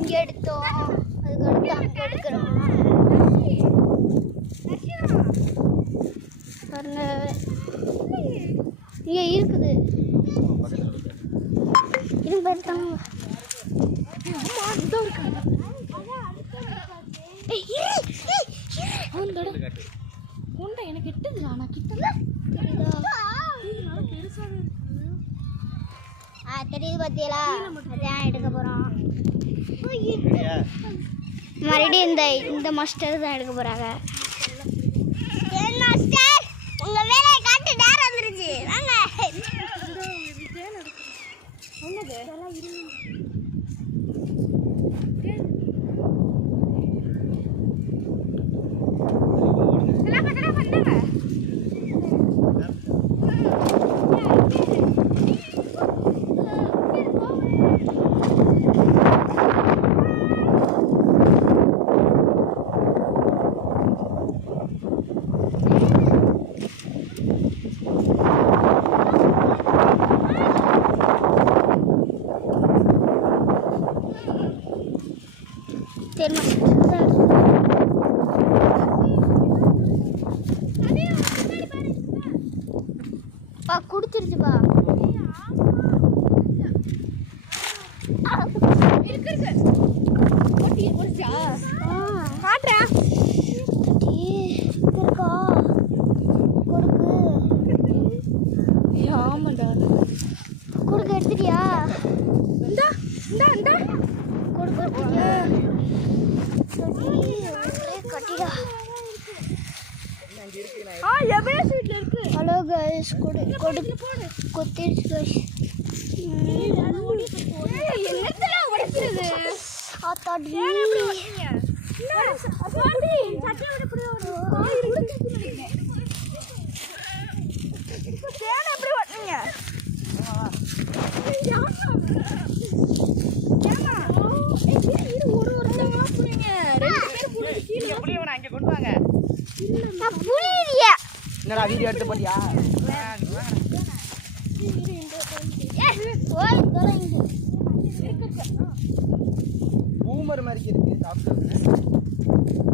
இங்கே எடுத்தோம், அதுக்கடுத்து அங்கே எடுக்கிறோம். பாருங்க இங்கே இருக்குது. இது போயிருக்காங்க. எனக்கு கிட்டதுடா, நான் கிட்டல தெரியுது பார்த்தீங்களா? அதான் எடுக்க போகிறோம். மறுபடியும் இந்த மாஸ்டர் தான் எடுக்க போகிறாங்க. மாஸ்டர் உங்கள் வேலையை காட்டு, நேரம் வந்துருச்சு. வாங்க. பா குடிச்சிருச்சுப்பா. கொடுக்க எடுத்துட்டியா? ஹலோ கைஸ், கொத்திருச்சு கைஸ். என்னடா வீடியோ எடுத்து போட்டியா? பூமர் மாதிரி இருக்கு சாப்பிட்டு.